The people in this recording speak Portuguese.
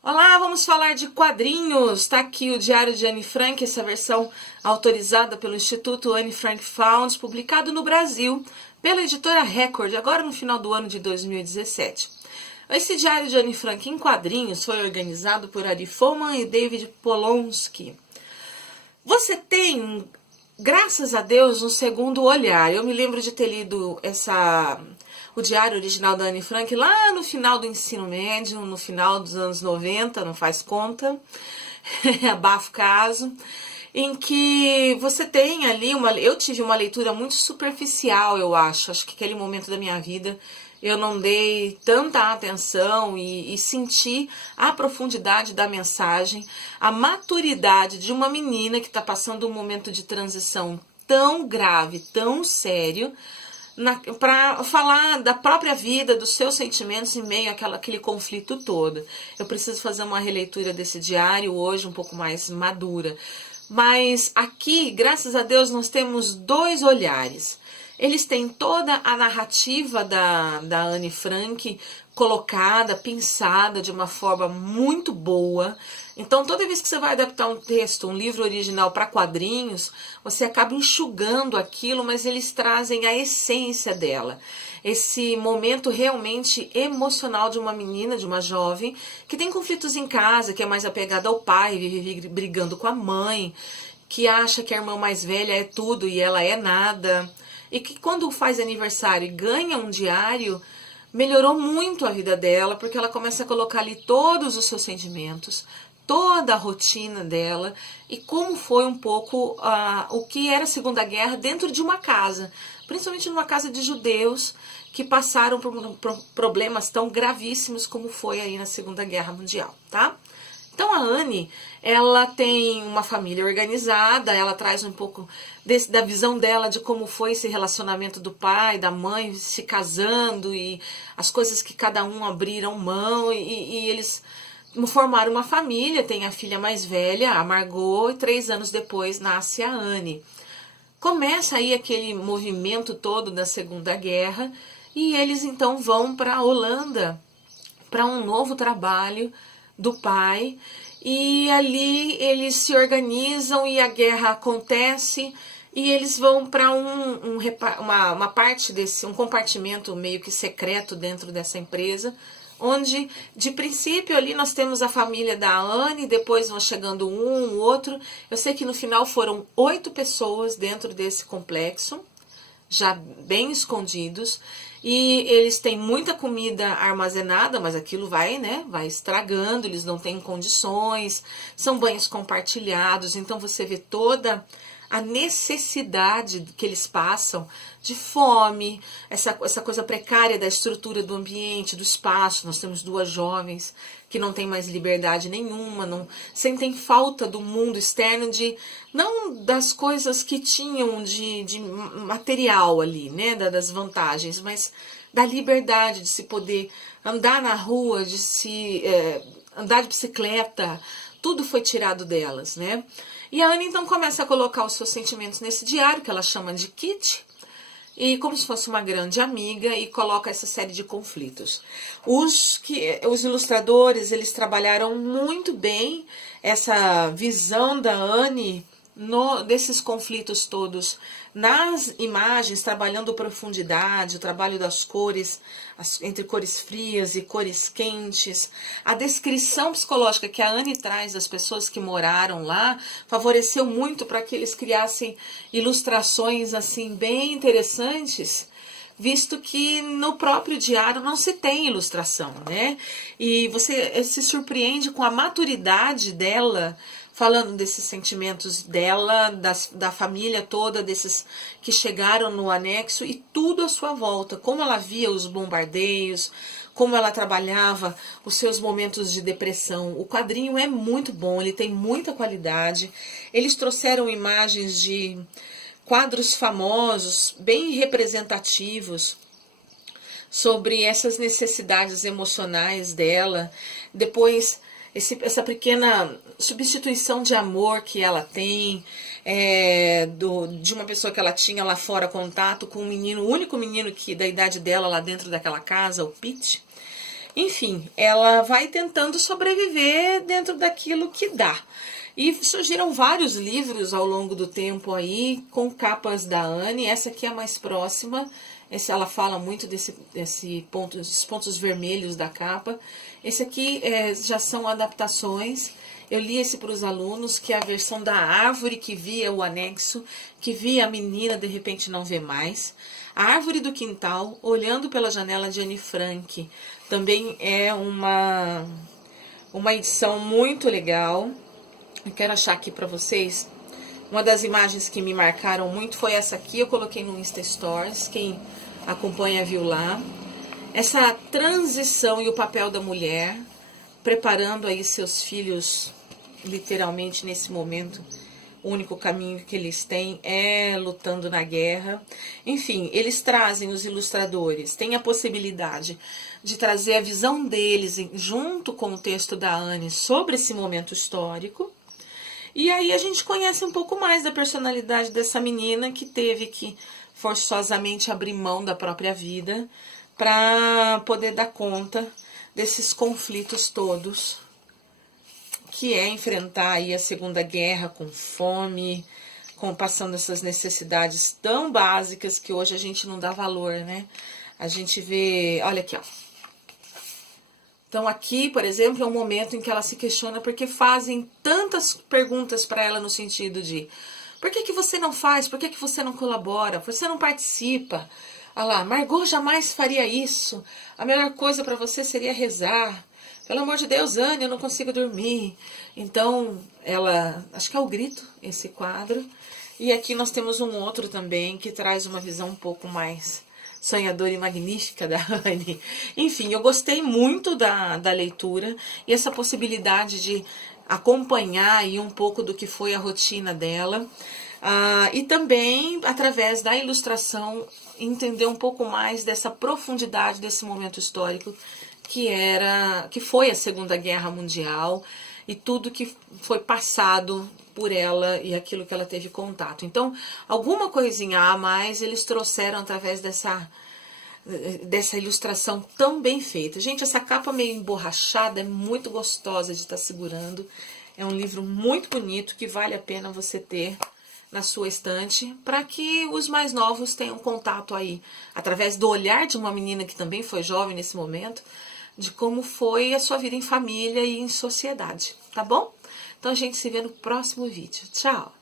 Olá, vamos falar de quadrinhos. Está aqui o Diário de Anne Frank, essa versão autorizada pelo Instituto Anne Frank Found, publicado no Brasil pela editora Record, agora no final do ano de 2017. Esse Diário de Anne Frank em quadrinhos foi organizado por Ari Folman e David Polonsky. Você tem, graças a Deus, um segundo olhar. Eu me lembro de ter lido o diário original da Anne Frank lá no final do ensino médio, no final dos anos 90, não faz conta, abafo caso, em que você tem ali eu tive uma leitura muito superficial, eu acho que aquele momento da minha vida eu não dei tanta atenção e senti a profundidade da mensagem, a maturidade de uma menina que está passando um momento de transição tão grave, tão sério, para falar da própria vida, dos seus sentimentos em meio àquele conflito todo. Eu preciso fazer uma releitura desse diário hoje, um pouco mais madura. Mas aqui, graças a Deus, nós temos dois olhares. Eles têm toda a narrativa da Anne Frank colocada, pensada de uma forma muito boa. Então, toda vez que você vai adaptar um texto, um livro original para quadrinhos, você acaba enxugando aquilo, mas eles trazem a essência dela. Esse momento realmente emocional de uma menina, de uma jovem, que tem conflitos em casa, que é mais apegada ao pai, vive brigando com a mãe, que acha que a irmã mais velha é tudo e ela é nada. E que quando faz aniversário e ganha um diário, melhorou muito a vida dela, porque ela começa a colocar ali todos os seus sentimentos, toda a rotina dela e como foi um pouco o que era a Segunda Guerra dentro de uma casa, principalmente numa casa de judeus que passaram por problemas tão gravíssimos como foi aí na Segunda Guerra Mundial, tá? Então a Anne, ela tem uma família organizada, ela traz um pouco da visão dela de como foi esse relacionamento do pai, da mãe se casando e as coisas que cada um abriram mão e eles formaram uma família, tem a filha mais velha, a Margot, e 3 anos depois nasce a Anne. Começa aí aquele movimento todo da Segunda Guerra e eles então vão para a Holanda para um novo trabalho do pai, e ali eles se organizam e a guerra acontece e eles vão para uma parte um compartimento meio que secreto dentro dessa empresa, onde de princípio ali nós temos a família da Anne, depois vão chegando um outro. Eu sei que no final foram 8 pessoas dentro desse complexo, já bem escondidos, e eles têm muita comida armazenada, mas aquilo vai estragando, eles não têm condições, são banhos compartilhados, então você vê toda a necessidade que eles passam de fome, essa coisa precária da estrutura do ambiente, do espaço. Nós temos 2 jovens que não têm mais liberdade nenhuma, não sentem falta do mundo externo, não das coisas que tinham de material ali, né, das vantagens, mas da liberdade de se poder andar na rua, de andar de bicicleta. Tudo foi tirado delas, né? E a Anne então começa a colocar os seus sentimentos nesse diário, que ela chama de Kitty, e como se fosse uma grande amiga, e coloca essa série de conflitos. Os ilustradores, eles trabalharam muito bem essa visão da Anne desses conflitos todos nas imagens, trabalhando profundidade, o trabalho das cores, entre cores frias e cores quentes. A descrição psicológica que a Anne traz das pessoas que moraram lá favoreceu muito para que eles criassem ilustrações assim bem interessantes, visto que no próprio diário não se tem ilustração, né? E você se surpreende com a maturidade dela, falando desses sentimentos dela, da família toda, desses que chegaram no anexo e tudo à sua volta, como ela via os bombardeios, como ela trabalhava os seus momentos de depressão. O quadrinho é muito bom, ele tem muita qualidade. Eles trouxeram imagens de quadros famosos, bem representativos, sobre essas necessidades emocionais dela. Depois, essa pequena substituição de amor que ela tem, de uma pessoa que ela tinha lá fora, contato com um menino, o único menino da idade dela lá dentro daquela casa, o Pete. Enfim, ela vai tentando sobreviver dentro daquilo que dá. E surgiram vários livros ao longo do tempo aí, com capas da Anne. Essa aqui é a mais próxima. Ela fala muito desses pontos vermelhos da capa. Esse aqui já são adaptações. Eu li esse para os alunos, que é a versão da árvore que via o anexo, que via a menina, de repente não vê mais. A árvore do quintal, olhando pela janela de Anne Frank. Também é uma edição muito legal. Eu quero achar aqui para vocês. Uma das imagens que me marcaram muito foi essa aqui. Eu coloquei no Insta Stories. Quem acompanha viu lá. Essa transição e o papel da mulher, preparando aí seus filhos, literalmente nesse momento. O único caminho que eles têm é lutando na guerra. Enfim, eles trazem, os ilustradores, têm a possibilidade de trazer a visão deles junto com o texto da Anne sobre esse momento histórico. E aí a gente conhece um pouco mais da personalidade dessa menina que teve que forçosamente abrir mão da própria vida para poder dar conta desses conflitos todos, que é enfrentar aí a Segunda Guerra com fome, passando essas necessidades tão básicas que hoje a gente não dá valor, né? A gente vê, olha aqui, ó. Então aqui, por exemplo, é um momento em que ela se questiona porque fazem tantas perguntas para ela no sentido de: por que você não faz? Por que você não colabora? Você não participa? Ah lá, Margot jamais faria isso. A melhor coisa para você seria rezar. Pelo amor de Deus, Anne, eu não consigo dormir. Então, ela... Acho que é o Grito, esse quadro. E aqui nós temos um outro também que traz uma visão um pouco mais sonhadora e magnífica da Anne. Enfim, eu gostei muito da leitura e essa possibilidade de acompanhar aí um pouco do que foi a rotina dela. E também, através da ilustração, entender um pouco mais dessa profundidade desse momento histórico que foi a Segunda Guerra Mundial e tudo que foi passado por ela e aquilo que ela teve contato. Então, alguma coisinha a mais eles trouxeram através dessa ilustração tão bem feita. Gente, essa capa meio emborrachada é muito gostosa de estar segurando. É um livro muito bonito que vale a pena você ter na sua estante, para que os mais novos tenham contato aí, através do olhar de uma menina que também foi jovem nesse momento, de como foi a sua vida em família e em sociedade, tá bom? Então a gente se vê no próximo vídeo. Tchau!